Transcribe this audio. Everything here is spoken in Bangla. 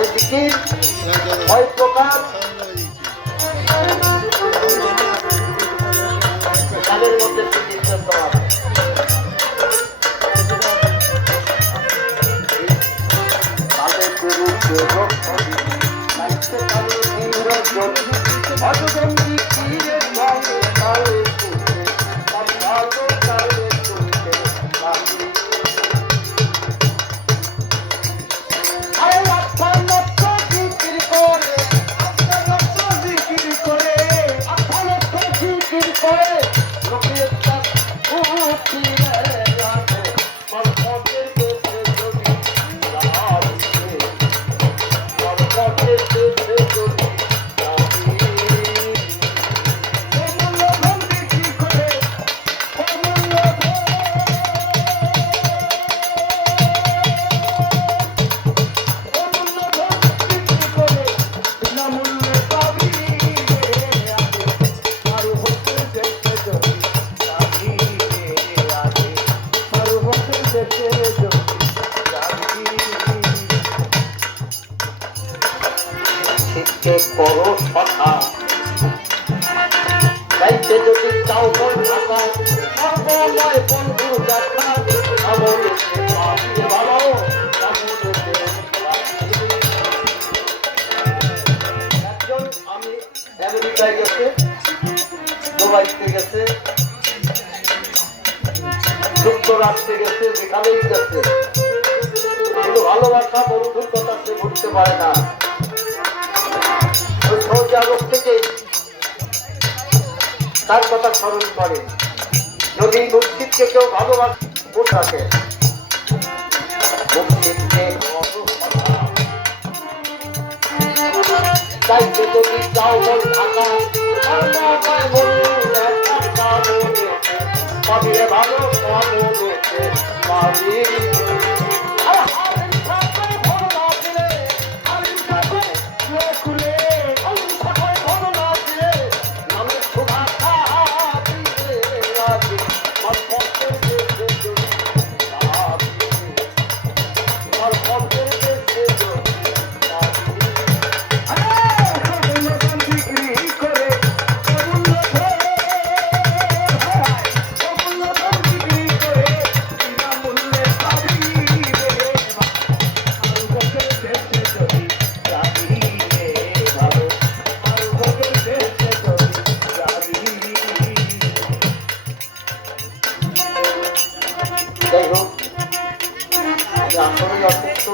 এই জিকির 6 প্রকার। তাদের মধ্যে জিকির করা করো কথা গাইতে যদি চাও মন ঢাকা সর্বময় বন্ধু দেখা ভালো একজন আমি আমেরিকায় গেছে, দুবাইতে গেছে, যুক্তরাষ্ট্রে গেছে, যেখানেই গেছে, কিন্তু ভালোবাসা বন্ধুর কথা সে বুঝতে পারে না। সৌদি আরব থেকে তার কথা স্মরণ করে। যদি মুর্শিদকে কেউ ভালোবাসে থাকে মুর্শিদকে চাইতে যদি চাও মন ঢাকা পাবিরে ভালো পাবি যাই হোক, আসলে অসুস্থ